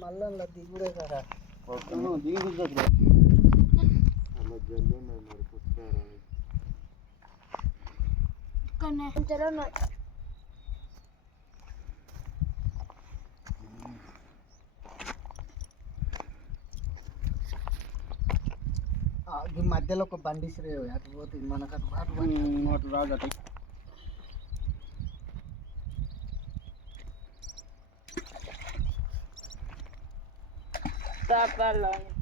మళ్ళా దిగుడే కదా దిగి కూర్చోట్లే మధ్యలో ఒక బండి శ్రేయ అటు పోతుంది మనకు అటు అటు అటు రాదు అటు tá falando.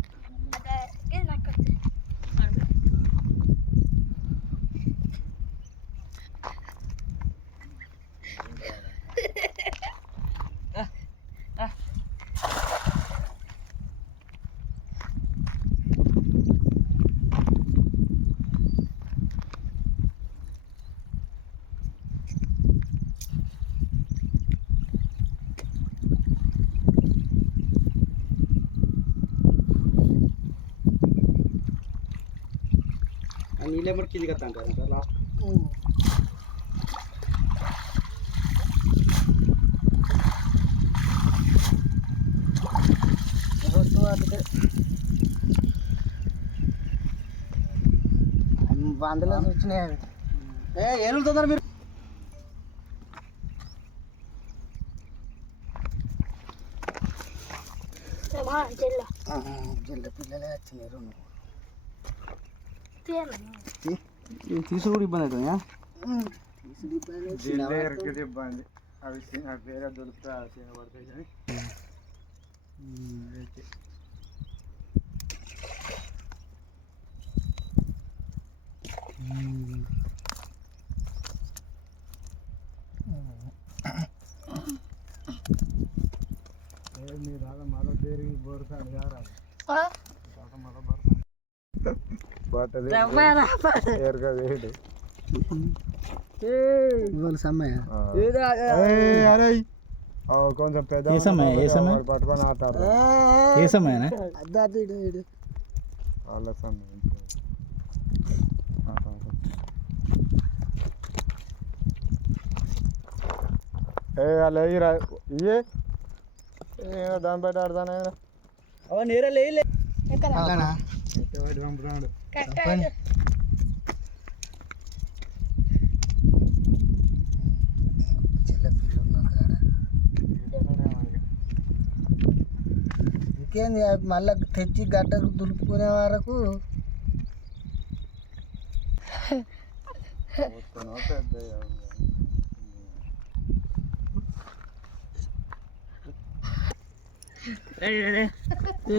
ఆ నీళ్ళేమో కిందికి లాస్ట్ ఉమ్. రొట్టు అటుకే. అన్ని వందలు వచ్చినాయి. ఏ ఏళ్ళు తొందర మీరు జిల్ల పిల్లలే వచ్చినాయి రెండు तीसरी बने तो यहाँ। तीसरी बने जिलेर के लिए बने अब इसे अगेरा दुलपा आते हैं वर्ते जाने मेरा तो मारो देरी बोर का यार। हाँ? आ तो मारो వేడు ఇవాళ సమ్మయ్య అరే ఆ, కొంచెం పెద్ద ఏ సమయం? ఏ సమయం? వాడు పట్టుకొని ఆడతారు ఏ సమయనా అద్దా అటు ఇటు ఇటు. వాళ్ళ సమయం ఆట, ఆట. ఏ అలా ఇరా ఇయ్యే ఏ దాని బయట ఆడతానే అవ నేరే లేలే ఎక్కడ? అలానా కాడ? ఇంకేంది మళ్ళా తెచ్చి గడ్డకు దులుపుకునే వరకు? వస్తున్నావు పెద్ద ఇది